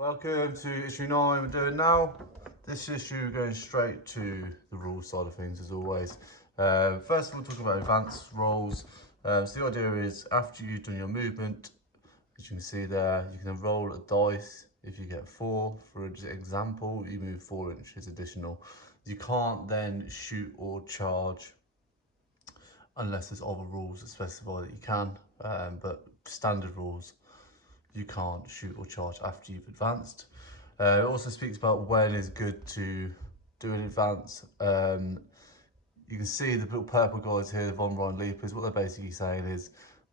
Welcome to issue 9 we're doing now. This issue we're going straight to the rules side of things as always. First of all, talk about advanced rolls. So the idea is after you've done your movement, as you can see there, you can then roll a dice. If you get 4, for example, you move 4 inches additional. You can't then shoot or charge unless there's other rules that specify that you can, but standard rules you can't shoot or charge after you've advanced. It also speaks about when is good to do an advance. You can see the little purple guys here, the Von Ryan Leapers. What they're basically saying is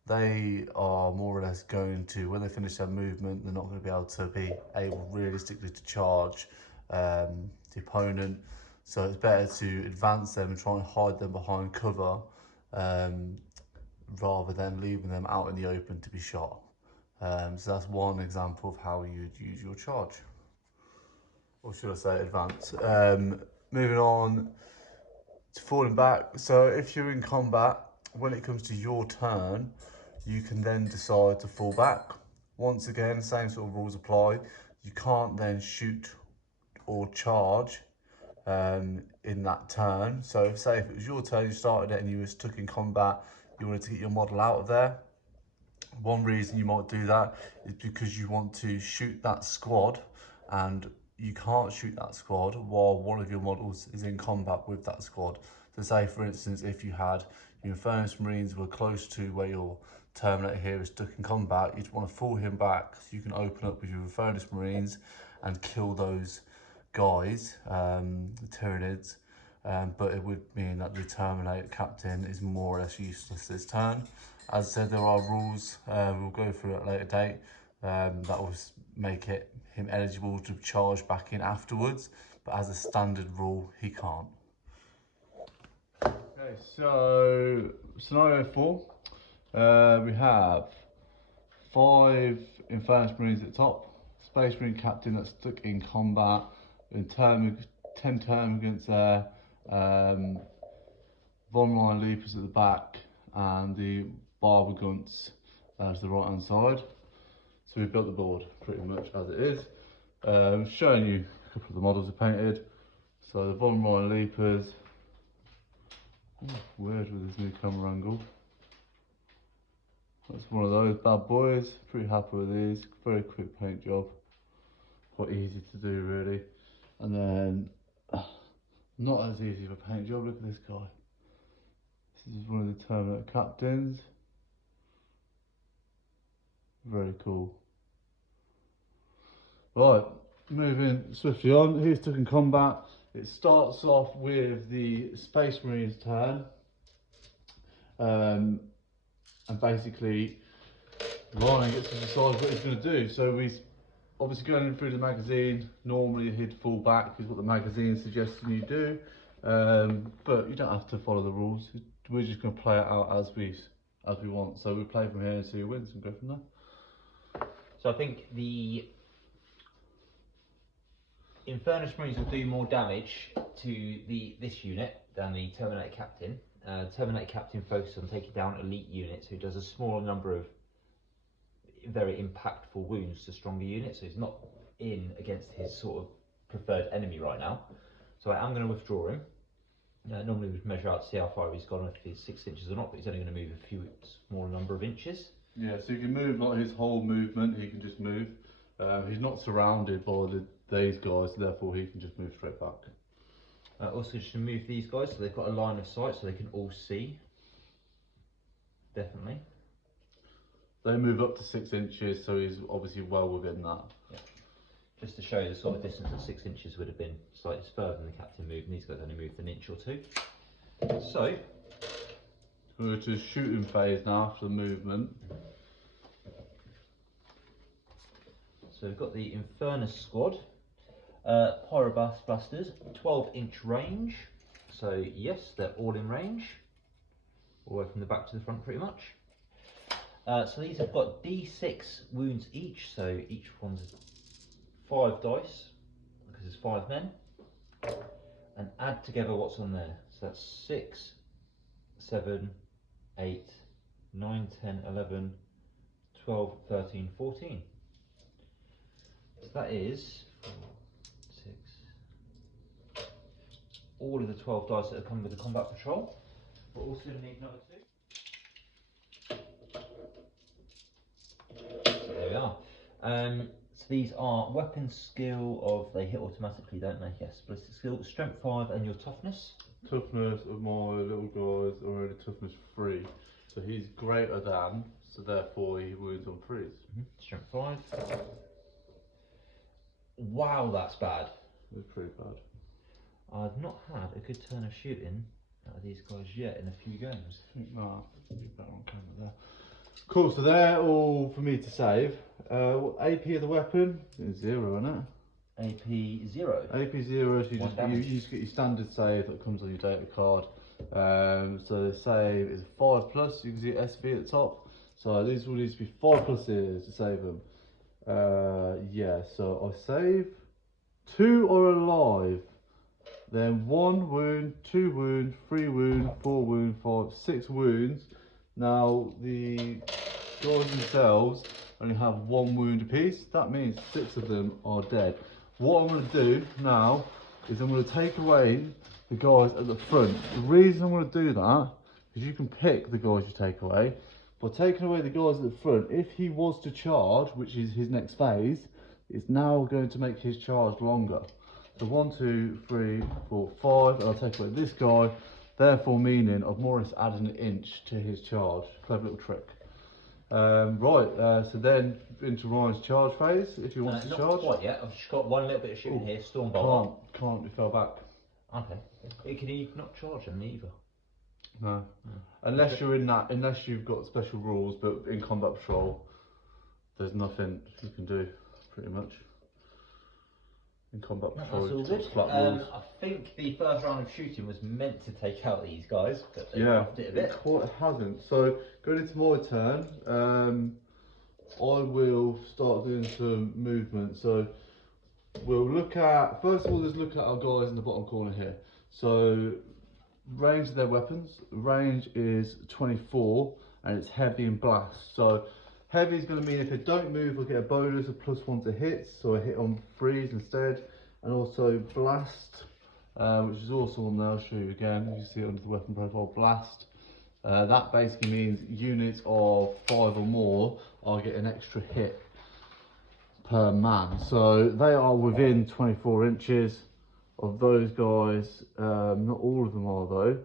they are more or less going to, when they finish their movement, they're not going to be able realistically to charge the opponent. So it's better to advance them and try and hide them behind cover rather than leaving them out in the open to be shot. So that's one example of how you'd use your charge, or should I say advance. Moving on to falling back. So if you're in combat, when it comes to your turn, you can then decide to fall back. Once again, same sort of rules apply. You can't then shoot or charge in that turn. So say if it was your turn, you started it and you were stuck in combat, you wanted to get your model out of there. One reason you might do that is because you want to shoot that squad, and you can't shoot that squad while one of your models is in combat with that squad. So say for instance, if you had your Infernus Marines were close to where your Terminator here is stuck in combat, you'd want to fall him back so you can open up with your Infernus Marines and kill those guys, the Tyranids. But it would mean that the Terminator Captain is more or less useless this turn. As I said, there are rules, we'll go through at a later date, that will make him eligible to charge back in afterwards, but as a standard rule, he can't. Okay, so scenario 4, we have 5 Infernus Marines at the top, Space Marine Captain that's stuck in combat, in 10 term against their Von Ryan Leapers at the back, and the Barber Gunts to the right hand side. So we've built the board pretty much as it is. Showing you a couple of the models are painted. So the Von Ryan Leapers. Weird with this new camera angle. That's one of those bad boys. Pretty happy with these. Very quick paint job. Quite easy to do really. And then not as easy of a paint job. Look at this guy. This is one of the Terminator Captains. Very cool. Right, moving swiftly on. He's stuck in combat. It starts off with the Space Marine's turn. And basically, Ryan gets to decide what he's going to do. So he's obviously going in through the magazine. Normally he'd fall back, is what the magazine suggests you do. But you don't have to follow the rules. We're just going to play it out as we want. So we play from here and see who wins and go from there. So I think the Infernus Marines will do more damage to this unit than the Terminator Captain. Terminator Captain focuses on taking down elite units, who does a smaller number of very impactful wounds to stronger units, so he's not in against his sort of preferred enemy right now. So I am going to withdraw him. Normally we'd measure out to see how far he's gone, if he's 6 inches or not, but he's only going to move a few smaller number of inches. Yeah, so you can move like his whole movement, he can just move. He's not surrounded by these guys, therefore he can just move straight back. Also just to move these guys so they've got a line of sight so they can all see. Definitely. They move up to 6 inches, so he's obviously well within that. Yeah. Just to show you the sort of distance that 6 inches would have been slightly further than the Captain moved, and these guys only moved an inch or two. So we're to shooting phase now after the movement. So we've got the Infernus squad, Pyroblast Blasters, 12-inch range. So yes, they're all in range, all the way from the back to the front pretty much. So these have got D6 wounds each, so each one's 5 dice, because there's 5 men. And add together what's on there. So that's 6, 7, 8, 9, 10, 11, 12, 13, 14. So that is 4, 6. All of the 12 dice that have come with the combat patrol. We'll also need another 2. So there we are. So these are weapon skill of, they hit automatically, don't they? Yes, ballistic skill, strength 5 and your toughness. Toughness of my little guys are already toughness 3. So he's greater than, so therefore he wounds on 3s. Strength 5. Wow, that's bad. It's pretty bad. I've not had a good turn of shooting out of these guys yet in a few games. I think that would be better on camera there. Cool, so they're all for me to save. What AP of the weapon is 0, isn't it? AP 0. AP 0, so you 1 just get your standard save that comes on your data card. So the save is 5+, you can see SV at the top. So these will need to be 5+ here to save them. Yeah, so I save. 2 are alive. Then 1 wound, 2 wound, 3 wound, 4 wound, 5, 6 wounds. Now the guys themselves only have 1 wound apiece. That means 6 of them are dead. What I'm going to do now is I'm going to take away the guys at the front. The reason I'm going to do that is you can pick the guys you take away. By taking away the guys at the front, if he was to charge, which is his next phase, it's now going to make his charge longer. So 1, 2, 3, 4, 5, and I'll take away this guy, therefore meaning I've more or less added an inch to his charge. Clever little trick. So then into Ryan's charge phase, if he wants to charge. Not quite yet, I've just got one little bit of shooting here, Stormbolt. Can't, he fell back. Okay. Can he not charge him either? No. Unless you're in that, unless you've got special rules, but in combat patrol, there's nothing you can do, pretty much. In combat patrol, that's all good. flat rules. I think the first round of shooting was meant to take out these guys, but they Yeah, buffed it a bit. It hasn't. So going into my turn, I will start doing some movement. So we'll look at, first of all, let's look at our guys in the bottom corner here. So range of their weapons, range is 24 and it's heavy and blast. So heavy is going to mean if they don't move, we'll get a bonus of +1 to hits, so I hit on 3s instead. And also blast, which is also on there, I'll show you again. You can see it under the weapon profile, blast. That basically means units of 5 or more, I'll get an extra hit per man. So they are within 24 inches of those guys. Not all of them are though.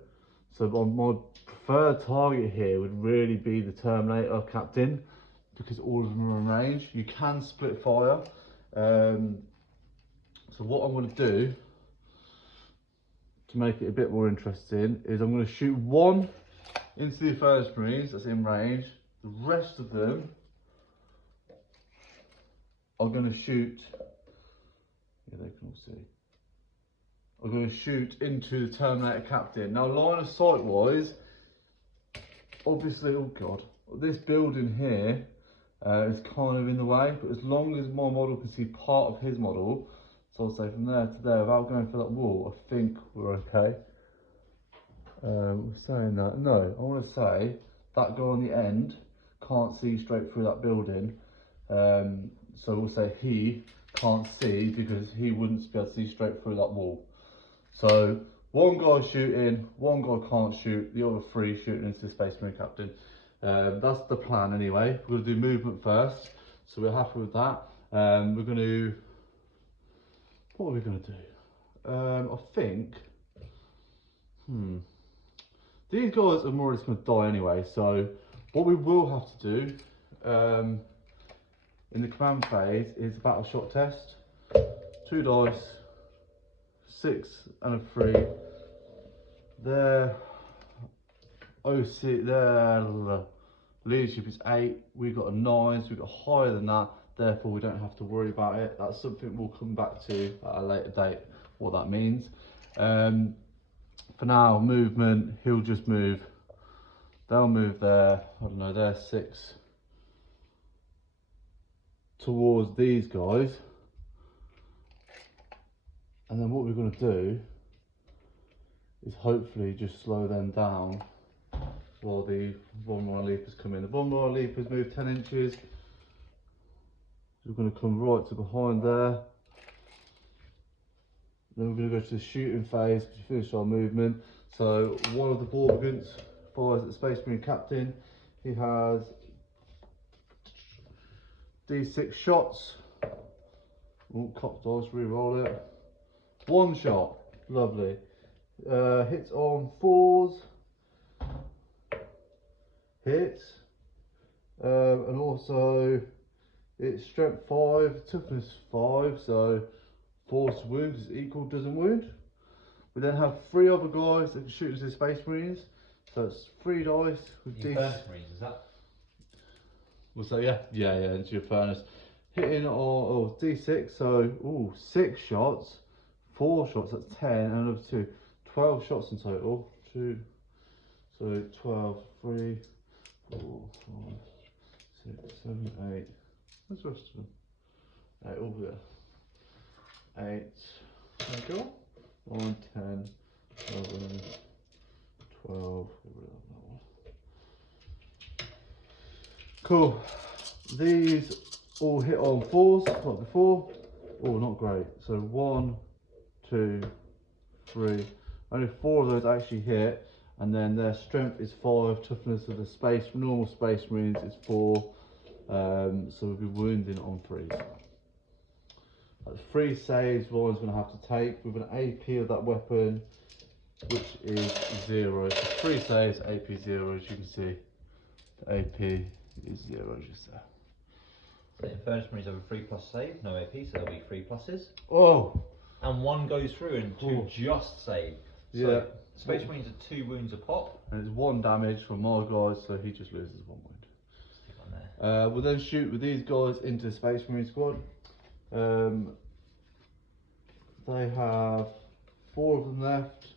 So my preferred target here would really be the Terminator captain, because all of them are in range. You can split fire. So what I'm going to do to make it a bit more interesting is I'm going to shoot 1 into the Infernus Marines that's in range. The rest of them are going to shoot, yeah, they can all see. I'm going to shoot into the Terminator captain. Now line of sight wise, obviously, oh god, this building here is kind of in the way, but as long as my model can see part of his model, so I'll say from there to there without going for that wall, I think we're okay. Saying that, no, I want to say that guy on the end can't see straight through that building, so we'll say he can't see because he wouldn't be able to see straight through that wall. So 1 guy shooting, 1 guy can't shoot, the other 3 shooting into the Space Marine captain. That's the plan anyway. We're going to do movement first, so we're happy with that. We're going to, what are we going to do? I think, these guys are more or less going to die anyway, so what we will have to do in the command phase is a battle shot test. 2 dice, 6 and a 3. Their OC, their leadership is 8. We've got a 9, so we've got higher than that. Therefore, we don't have to worry about it. That's something we'll come back to at a later date, what that means. For now, movement, he'll just move. They'll move there, I don't know, they're 6 towards these guys. And then what we're going to do is hopefully just slow them down while the Von Roy Leapers come in. The Von Roy Leapers move 10 inches. we're going to come right to behind there. Then we're going to go to the shooting phase because we finished our movement. So one of the Vortigaunt's fires at the Space Marine Captain. He has D6 shots. Oh, cocked dice, re-roll it. One shot, lovely. Hits on 4s. Hits. And also it's strength 5, toughness 5, so force wounds is equal, doesn't wound. We then have 3 other guys that can shoot as the Space Marines. So it's 3 dice with The Infernus Marines, is that? What's that? Yeah, into your furnace. Hitting on D6, so 6 shots, 4 shots, that's 10, and another 2. 12 shots in total. 2, so 12, 3, 4, 5, 6, 7, 8. Where's the rest of them? 8 over there. 8. There we go. 9, 10, 11, 12. Get rid of that one. Cool. These all hit on 4s, like before. Oh, not great. So 1, 2, 3. Only 4 of those actually hit, and then their strength is 5, toughness of the normal Space Marines is 4. So we'll be wounding on 3s. That's 3 saves Ryan's going to have to take with an AP of that weapon, which is 0. So 3 saves, AP 0, as you can see. The AP is 0 just there. So the Infernus Marines have a 3+ save, no AP, so there'll be 3 pluses. Oh! And 1 goes through and 2 just save. So Yeah. Space Marines are 2 wounds a pop. And it's 1 damage from my guys, so he just loses 1 wound. Stick on there. We'll then shoot with these guys into the Space Marine squad. They have 4 of them left.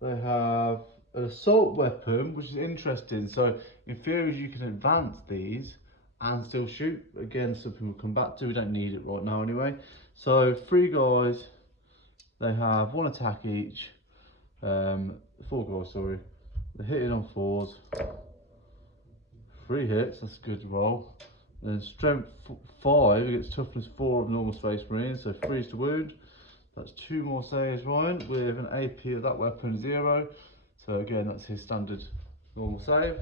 They have an assault weapon, which is interesting. So in theory you can advance these and still shoot. Again, something we'll come back to. We don't need it right now anyway. So 3 guys, they have 1 attack each. 4 guys, sorry. They're hitting on 4s. 3 hits, that's a good roll. Then strength 5 against toughness 4 of normal Space Marines, so 3 to wound. That's 2 more saves, Ryan, with an AP of that weapon 0. So again, that's his standard normal save.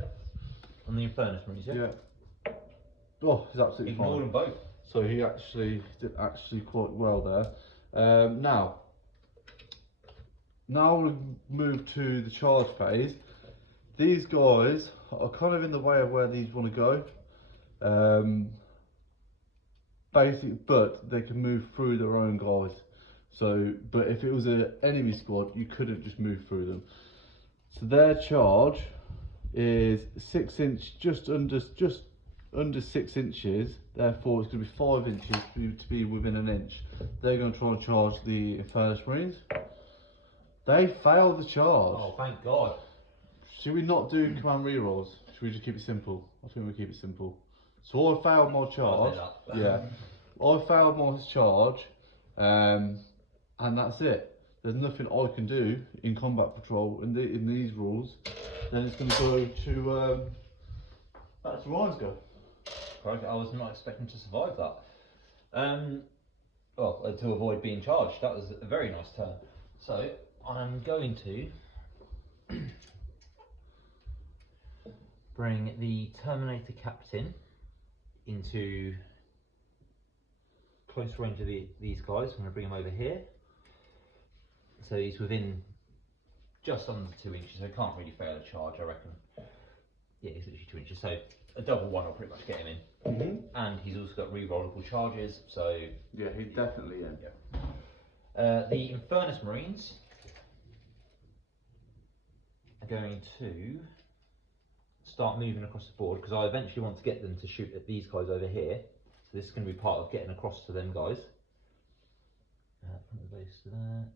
On the Infernus Marines, yeah? Yeah. Oh, he's absolutely Ignored fine. them both. So he did quite well there. Now we'll move to the charge phase. These guys are kind of in the way of where these want to go. Basically, but they can move through their own guys. So, but if it was an enemy squad, you couldn't just move through them. So their charge is 6 inch, just under 6 inches. Therefore, it's going to be 5 inches to be within an inch. They're going to try and charge the Infernus Marines. They failed the charge. Oh, thank God. Should we not do command rerolls? Should we just keep it simple? I think we'll keep it simple. So I failed my charge. Yeah, I failed my charge, and that's it. There's nothing I can do in combat patrol in these rules. Then it's going to go to back to Ryan's go. Correct. I was not expecting to survive that. Well, to avoid being charged. That was a very nice turn. So I'm going to bring the Terminator Captain into close range of these guys. I'm going to bring him over here. So he's within just under 2 inches, so he can't really fail a charge, I reckon. Yeah, he's literally 2 inches, so a double 1 will pretty much get him in. And he's also got re-rollable charges, so... Yeah, he's definitely in. Yeah. The Infernus Marines are going to start moving across the board, because I eventually want to get them to shoot at these guys over here. So this is going to be part of getting across to them guys. From the base to there.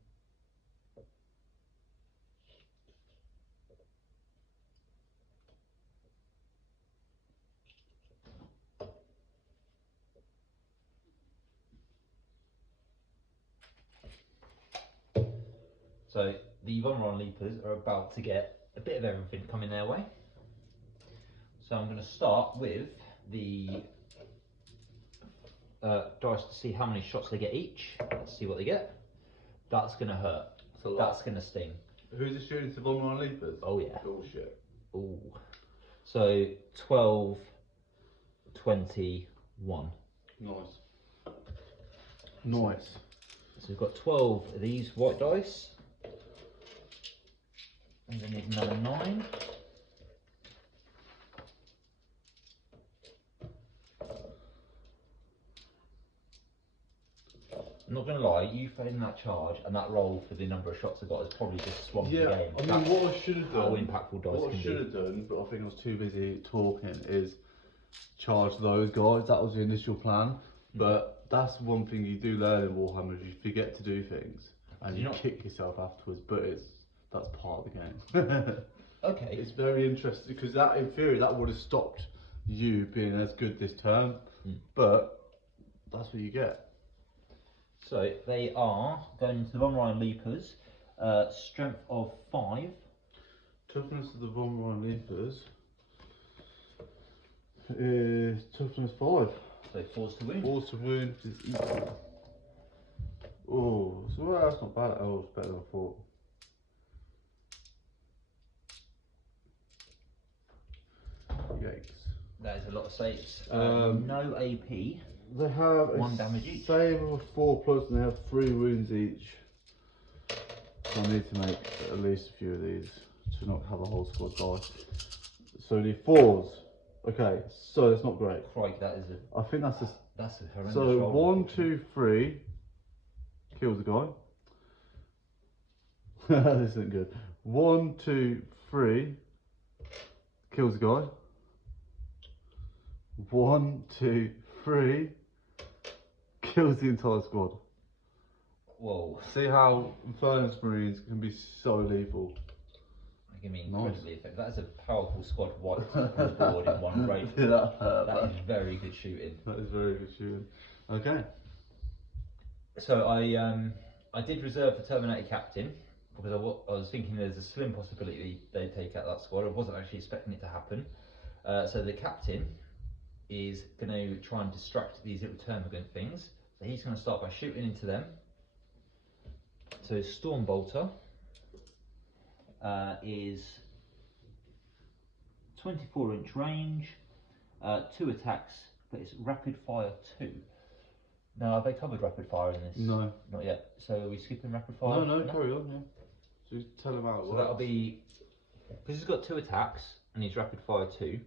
So the Von Ron Leapers are about to get a bit of everything coming their way. So I'm going to start with the dice to see how many shots they get each. Let's see what they get. That's gonna hurt. That's gonna sting. Who's the shooting to Von Ryan Leapers? Oh yeah. Oh shit. Ooh. So 12, 21. Nice. Nice. So we've got 12 of these white dice. And then need another 9. I'm not going to lie, you failing that charge and that roll for the number of shots I got has probably just swamped the game. I mean, what I should have done. How impactful dice What can I should have done, but I think I was too busy talking, is charge those guys. That was the initial plan. But that's one thing you do learn in Warhammer: is you forget to do things and you kick yourself afterwards. But that's part of the game. Okay. It's very interesting because that, in theory, that would have stopped you being as good this turn. But that's what you get. So they are going into the Von Ryan Leapers, strength of 5. Toughness of the Von Ryan Leapers is toughness 5. So 4's to wound. 4's to wound is equal. Oh, so well, that's not bad. Oh, it's better than I thought. Yikes. That is a lot of saves. No AP. They have 1 damage each. Save of 4+, and they have 3 wounds each. So I need to make at least a few of these to not have a whole squad die. So the 4s. Okay, so that's not great. Crikey, that is I think that's a horrendous so roll. 1, 2, 3 kills the guy. This isn't good. 1, 2, 3 kills the guy. 1, 2, 3 kills the entire squad. Whoa. See how Infernus Marines can be so lethal. Give me incredibly effective. That is a powerful squad wiped off the board in one raid. Yeah, that is very good shooting. That is very good shooting. Okay. So I did reserve the Terminator Captain because I was thinking there's a slim possibility they'd take out that squad. I wasn't actually expecting it to happen. So the Captain is going to try and distract these little termagant things. So he's going to start by shooting into them. So Stormbolter is 24-inch range, 2 attacks, but it's rapid fire 2. Now, have they covered rapid fire in this? No. Not yet. So are we skipping rapid fire? No, carry on, yeah. So just tell him how it So works. that'll be, because he's got 2 attacks and he's rapid fire 2,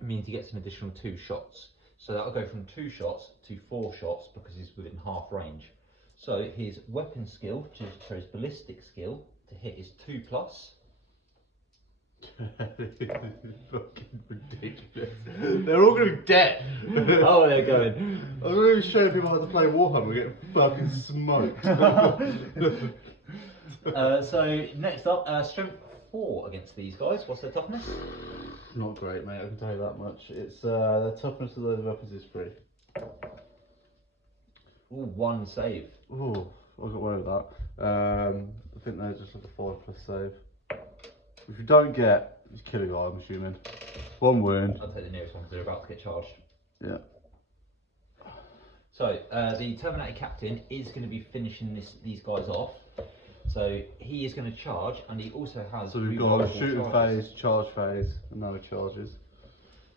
it means he gets an additional 2 shots. So that'll go from 2 shots to 4 shots because he's within half range. So his weapon skill, which is for his ballistic skill, to hit is 2+. Fucking ridiculous. They're all gonna be dead. Oh, they're going. I'm gonna be showing people how to play Warhammer. We get fucking smoked. So next up, strength 4 against these guys. What's their toughness? Not great, mate. I can tell you that much. It's the toughness of those weapons is 3. Ooh, 1 save. Ooh, I got away with that. I think they're just like a 5+ save. If you don't get, you kill a guy, I'm assuming. 1 wound. I'll take the nearest one because they're about to get charged. Yeah. So the Terminator Captain is going to be finishing these guys off. So he is going to charge, and he also has. So we've got a rerollable shooting charges. phase, charge phase, and now he charges.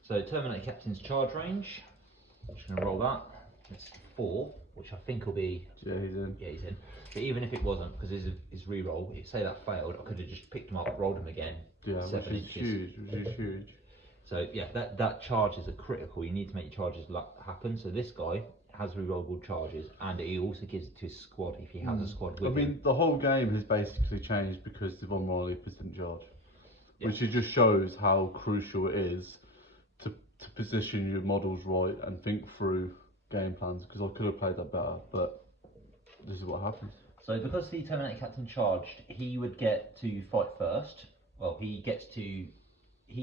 So Terminator Captain's charge range. I'm just going to roll that. It's 4, which I think will be. Yeah, he's in. Yeah, he's in. But even if it wasn't, because his re-roll, if say that failed, I could have just picked him up, rolled him again. Yeah, 7 which is inches. huge, which is huge. So yeah, that charges are critical. You need to make your charges happen. So this guy has re-rollable charges, and he also gives it to his squad if he has a squad with I mean, him. the whole game has basically changed because the Von Ryan Leapers didn't charge. Yeah. Which it just shows how crucial it is to position your models right and think through game plans, because I could have played that better, but this is what happens. So because the Terminator Captain charged, he would get to fight first. Well, he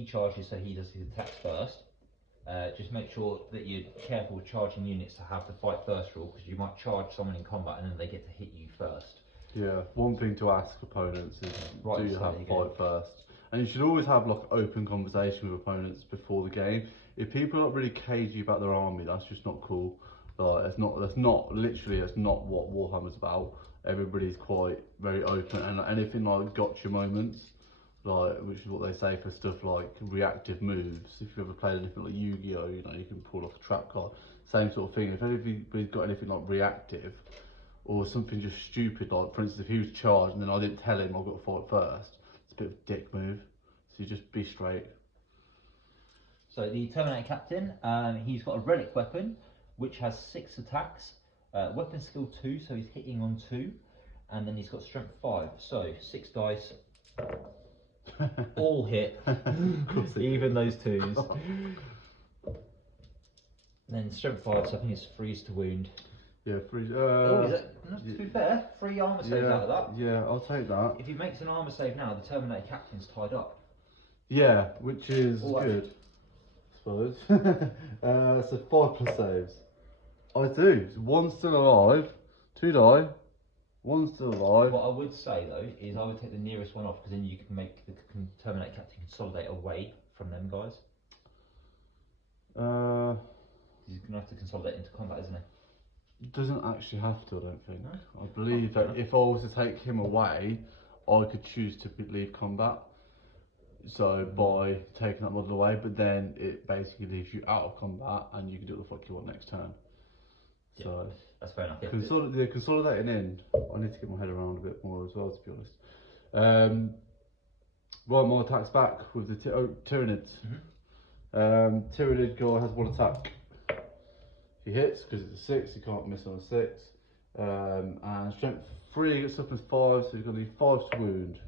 charges, so he does his attacks first. Just make sure that you're careful with charging units to have the fight first rule, because you might charge someone in combat and then they get to hit you first. Yeah, one thing to ask opponents is, Right, do you so have there you go. fight first? And you should always have like open conversation with opponents before the game. If people are not really cagey about their army, that's just not cool. Like that's not literally that's not what Warhammer's about. Everybody's quite very open, and anything like gotcha moments, like which is what they say for stuff like reactive moves. If you've ever played anything like Yu-Gi-Oh, you know you can pull off a trap card. Same sort of thing. If anybody's got anything like reactive, or something just stupid, like for instance if he was charged and then I didn't tell him I've got to fight first, it's a bit of a dick move. So you just be straight. So the Terminator Captain, he's got a relic weapon which has 6 attacks, weapon skill 2, so he's hitting on 2, and then he's got strength 5, so 6 dice, all hit, even those 2s. And then strength 5, so I think it's freeze to wound. Yeah, freeze. Oh, is it? Not to be fair, 3 armour saves out of that. Yeah, I'll take that. If he makes an armour save now, the Terminator Captain's tied up. Yeah, which is good, I suppose. So 5+ saves. I do. So 1's still alive, 2 die, 1's still alive. What I would say though is I would take the nearest one off, because then you can make the Terminator Captain consolidate away from them guys. He's going to have to consolidate into combat, isn't he? Doesn't actually have to, I don't think. No? I believe that if I was to take him away, I could choose to leave combat. So by taking that model away, but then it basically leaves you out of combat and you can do what the fuck you want next turn. Yeah, so that's fair enough. Yeah. Consolidating in, I need to get my head around a bit more as well, to be honest. Right, my attacks back with the Tyranids. Tyranid guy has 1 attack. He hits because it's a 6, he can't miss on a 6. And strength 3 gets up as 5, so he's going to need 5 to wound.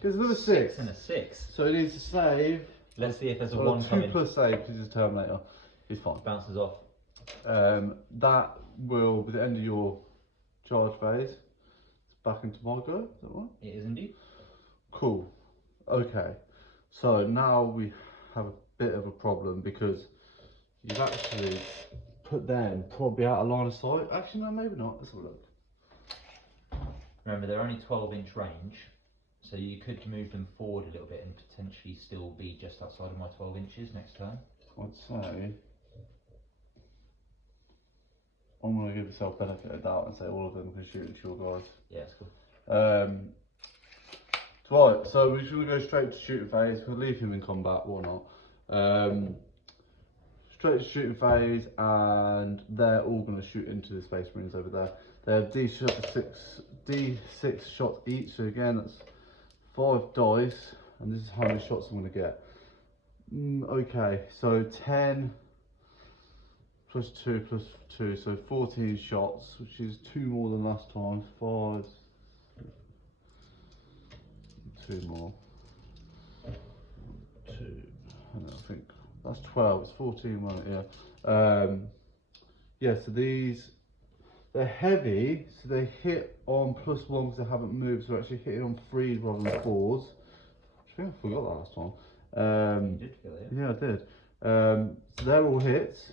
Because another 6 and a 6. So he needs to save. Let's see if there's a 1 coming. 2+ save because he's a Terminator. He's fine. Bounces off. That will be the end of your charge phase. It's back into my go, is that right? It is indeed. Cool. Okay. So now we have a bit of a problem because you've actually put them probably out of line of sight. Actually, no, maybe not. Let's have a look. Remember, they're only 12-inch range, so you could move them forward a little bit and potentially still be just outside of my 12 inches next turn. I'd say I'm going to give yourself benefit of doubt and say all of them can shoot at your guys. Yeah, that's cool. Right, so we're just going to go straight to shooting phase. We'll leave him in combat, why not? Straight to shooting phase, and they're all going to shoot into the Space Marines over there. They have D6 shots each, so again that's 5 dice, and this is how many shots I'm going to get. Okay, so 10 plus 2 plus 2, so 14 shots, which is 2 more than last time. 5, 2 more, 2, and I think that's 12. It's 14, wasn't it? Yeah. Yeah. So these, they're heavy, so they hit on +1 because they haven't moved. So they're actually hitting on 3s rather than 4s. I think I forgot that last time. You did forget that, yeah, I did. So they're all hits.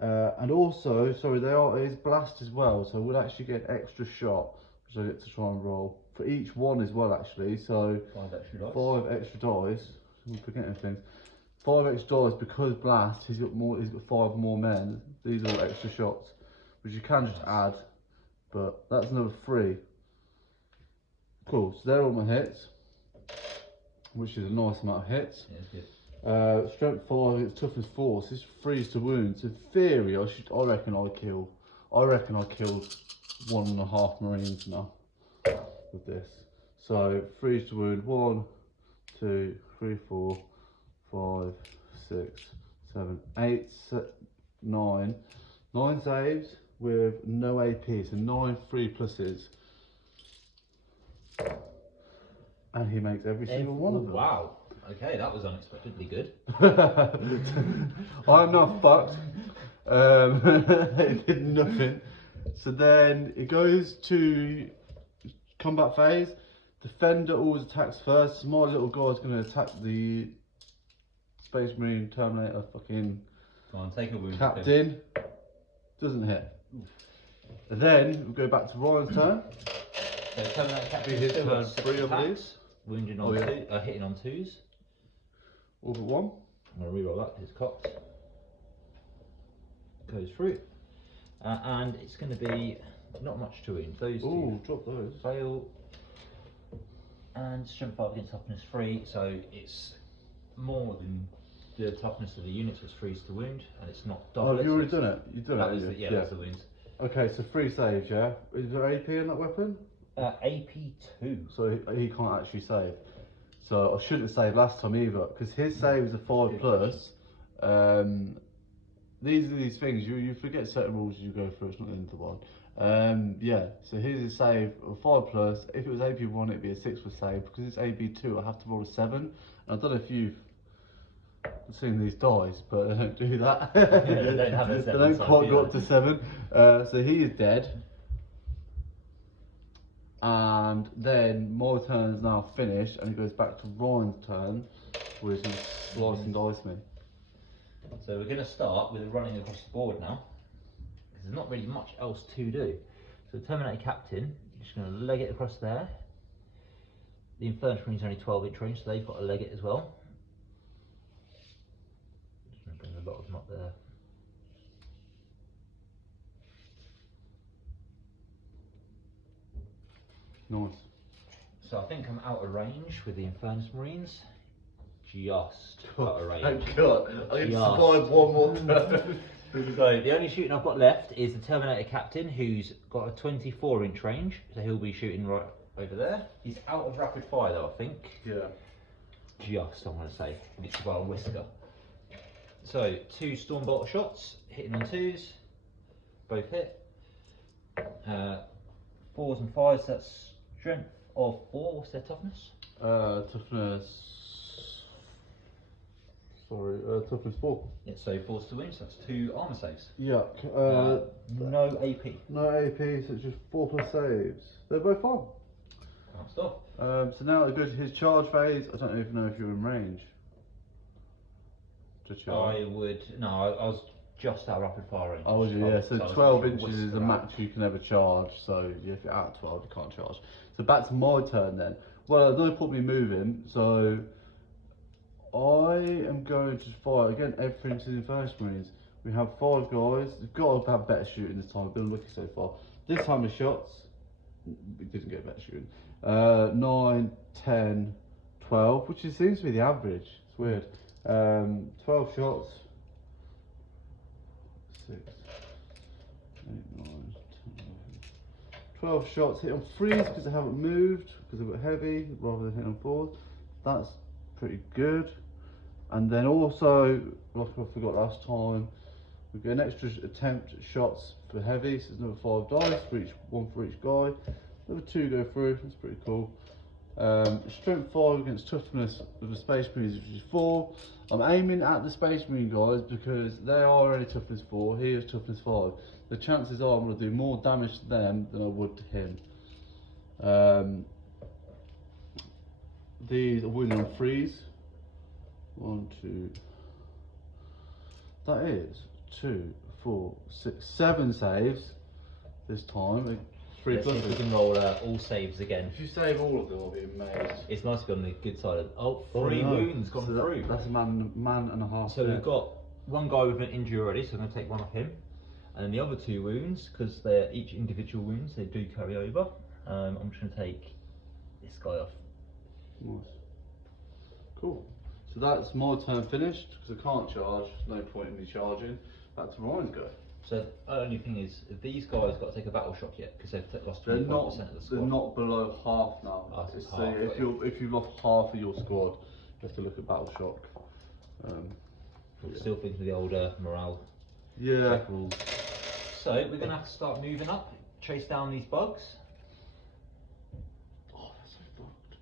And also, sorry, it is blast as well, so we'll actually get an extra shot, which I get to try and roll for each one as well, actually. So 5 extra dice. 5 extra dice. I'm forgetting things. 5 extra dice because blast. He's got 5 more men. These are all extra shots, which you can just add, but that's another 3. Cool. So they're all my hits, which is a nice amount of hits. Yeah, it's good. Strength 5, it's toughness 4, so it's freeze to wound. So in theory, I reckon I killed 1.5 Marines now with this. So freeze to wound 1, 2, 3, 4, 5, 6, 7, 8, 9. 9 saves with no AP, so 9 3+s. And he makes every single one of them. Wow. Okay, that was unexpectedly good. I'm not fucked. It did nothing. So then it goes to combat phase. Defender always attacks first. So my little guy's going to attack the Space Marine Terminator fucking Come on, take a wound. captain. Doesn't hit. And then we go back to Ryan's turn. So Terminator Captain His still turn got 6 3, I believe. attacks, wounding on hitting on 2s. All but 1. I'm going to reroll that because it's cocked. Goes through. And it's going to be not much to wound. Those Ooh, two drop those. fail. And strength 5 against toughness 3, so it's more than the toughness of the unit, so it's freeze to wound, and it's not double. Oh, have you already done it? You've done that it, was haven't the, you? yeah, that's the wounds. Okay, so 3 saves, yeah? Is there AP in that weapon? AP2. So he can't actually save. So I shouldn't save last time either, because his saves are 5 plus. These are these things, you forget certain rules as you go through, it's not the end of the world. Yeah, so here's a save of 5 plus. If it was AP1, it'd be a 6 for save. Because it's AP2, I have to roll a 7. And I don't know if you've seen these dice, but they don't do that. They don't have a 7. They don't side, quite do go they? up to 7. So he is dead. And then my turn is now finished, and it goes back to Ryan's turn, which is slice and dice me. So we're going to start with running across the board now, because there's not really much else to do. So the Terminator Captain, you're just going to leg it across there. The Infernus Marine's only 12-inch range, so they've got to leg it as well. Just going to bring a lot of them up there. Nice. So I think I'm out of range with the Infernus Marines. Just out of range. Thank God. I can Just. survive one more turn. So the only shooting I've got left is the Terminator Captain, who's got a 24-inch range, so he'll be shooting right over there. He's out of rapid fire though, I think. Yeah. Just, I'm going to say, literally by a whisker. So 2 Stormbolt shots, hitting on 2s, both hit. 4s and 5s, that's strength of 4. What's their toughness? Toughness. Sorry, toughness 4. Yeah, so 4s to win, so that's 2 armor saves. Yuck. No AP. No AP, so it's just 4 plus saves. They're both fine. Nice stuff. So now it goes to his charge phase. I don't even know if you're in range to charge. I would, no, I was just out of rapid fire range. Oh, was you? Yeah, so I was 12 literally inches is whisker the out. max you can ever charge. So if you're out of 12, you can't charge. So back to my turn then. Well, there's no point me moving, so I am going to fire again everything to the Infernus Marines. We have 5 guys. We've got to have better shooting this time. I've been lucky so far. This time the shots, we didn't get better shooting. 9, 10, 12, which seems to be the average. It's weird. 12 shots. 6, 8, 9, 10, 12 shots. Hit on 3s because they haven't moved, because they've got heavy, rather than hit on 4s. That's pretty good. And then also, like I forgot last time, we get an extra attempt at shots for heavy, so there's another 5 dice for each, 1 for each guy. Another 2 go through, that's pretty cool. Strength 5 against toughness of the Space Marines, which is 4. I'm aiming at the Space Marine guys because they are already toughness 4, he is toughness 5. The chances are I'm going to do more damage to them than I would to him. These are winning on 3s. 1, 2. That is 2, 4, 6, 7 saves this time. 3 Let's see plus. if we can roll all saves again. If you save all of them, I'll be amazed. It's nice to be on the good side of. 3 no. wounds gone So through. That's a man and a half. So there. we've got 1 guy with an injury already, so I'm going to take 1 off him. And then the other 2 wounds, because they're each individual wounds, they do carry over. I'm just going to take this guy off. Nice. Cool. So that's my turn finished because I can't charge. No point in me charging. Back to Ryan's go. So the only thing is, these guys got to take a battle shock yet because they've lost 25% They're of the not. squad. They're not below half now. Oh, so it's So half, if you've lost half of your squad, you have to look at battle shock. Still thinking of the older morale Yeah. check rules. So we're going to have to start moving up, chase down these bugs. Oh, that's so fucked.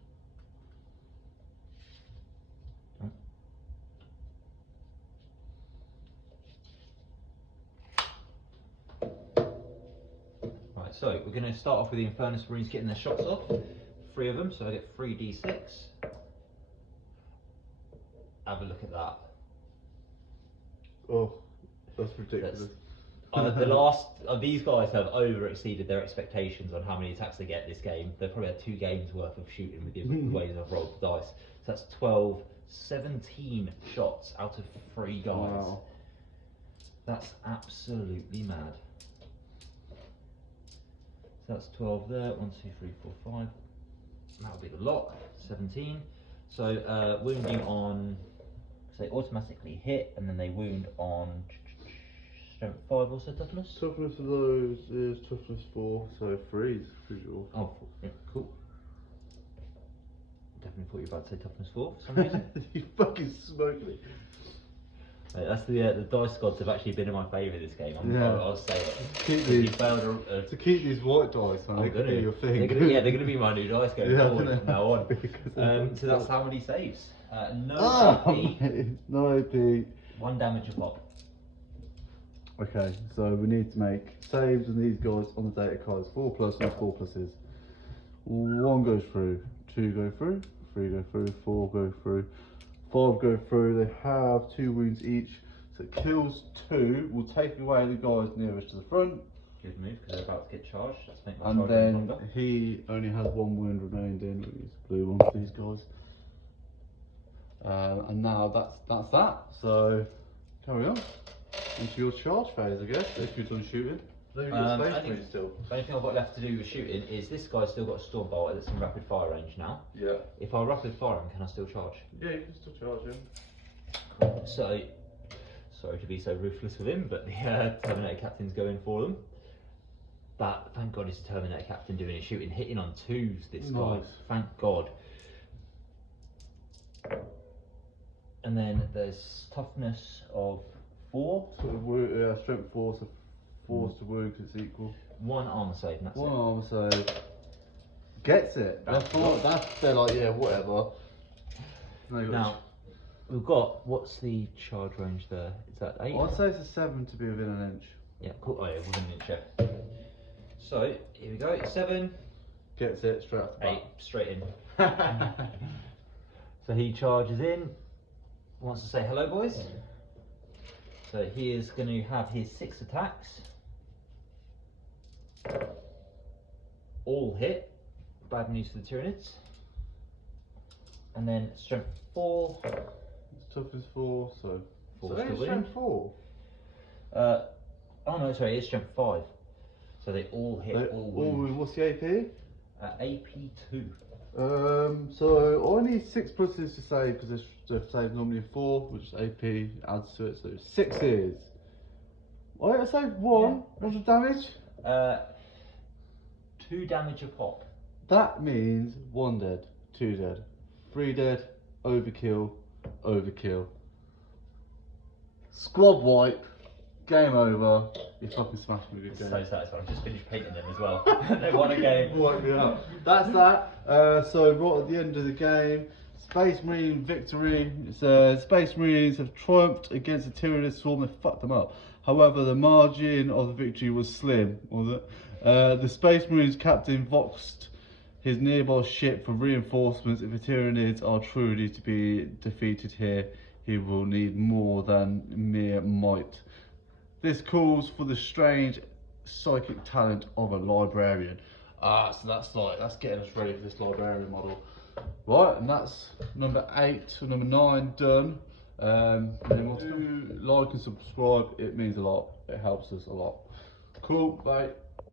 Right, so we're going to start off with the Infernus Marines getting their shots off. 3 of them, so I get 3d6. Have a look at that. Oh, that's ridiculous. The last these guys have over exceeded their expectations on how many attacks they get this game. They've probably had 2 games worth of shooting with the ways I've rolled the dice. So that's 12, 17 shots out of 3 guys. Wow. That's absolutely mad. So that's 12 there. 1, 2, 3, 4, 5. That'll be the lot. 17. So wounding on, say, automatically hit, and then they wound on strength 5, also toughness. Toughness of those is toughness 4, so 3 is visual. Oh, 4. Yeah, cool. Definitely thought you were about to say toughness 4 for some reason. You fucking smoked me. That's the dice gods have actually been in my favour this game. I'll say it. Keep these, to keep these white dice, man. They could be your thing. They're gonna be my new dice going forward from now on. So that's how many saves? No AP. No AP. 1 damage a pop. Okay, so we need to make saves on these guys on the data cards. 4 plus and 4 pluses. 1 goes through, 2 go through, 3 go through, 4 go through, 5 go through. They have 2 wounds each, so it kills 2. Will take away the guys nearest to the front. Good move, because they're about to get charged. Let's make my And charge then longer. he only has 1 wound remained in with these blue ones, these guys. And now that's that. So carry on into your charge phase, I guess, if you're done shooting. I think still. The only thing I've got left to do with shooting is this guy's still got a storm bolt that's in rapid fire range now. Yeah. If I rapid fire him, can I still charge? Yeah, you can still charge him. Cool. So, sorry to be so ruthless with him, but the Terminator Captain's going for them. But thank God it's the Terminator Captain doing his shooting, hitting on 2s this guy. Thank God. And then there's toughness of 4. Sort of strength 4, so 4 to wound because it's equal. 1 armor save, and that's 1 it. armor save. Gets it. They're like, yeah, whatever. Now, we've got, what's the charge range there? Is that 8? I'd say it's a 7 to be within an inch. Yeah, cool. Oh yeah, within an inch, yeah. So, here we go. 7. Gets it straight off the bat. 8, straight in. So he charges in, wants to say hello, boys. So he is going to have his 6 attacks. All hit. Bad news for the Tyranids. And then strength 4. It's toughness 4, so. 4 so to it's win. strength 4. Oh no, sorry, it's strength 5. So they all hit, all wound. What's the AP? AP 2. So I need 6 pluses to save because the save normally 4, which AP adds to it, so 6 is. I saved 1. Yeah. What's the damage? 2 damage a pop. That means 1 dead, 2 dead, 3 dead, overkill, overkill. Squad wipe, game over. You fucking smashed me with It's good so game. satisfying. I've just finished painting them as well. They won a game. Wipe me out. That's that. So right at the end of the game, Space Marine victory. It says Space Marines have triumphed against the Tyranid swarm. They fucked them up. However, the margin of the victory was slim, was it? The Space Marines captain voxed his nearby ship for reinforcements. If the Tyranids are truly to be defeated here, he will need more than mere might. This calls for the strange psychic talent of a librarian. So that's getting us ready for this librarian model. Right, and that's number 8 and number 9 done. And then we'll do like and subscribe. It means a lot. It helps us a lot. Cool, bye.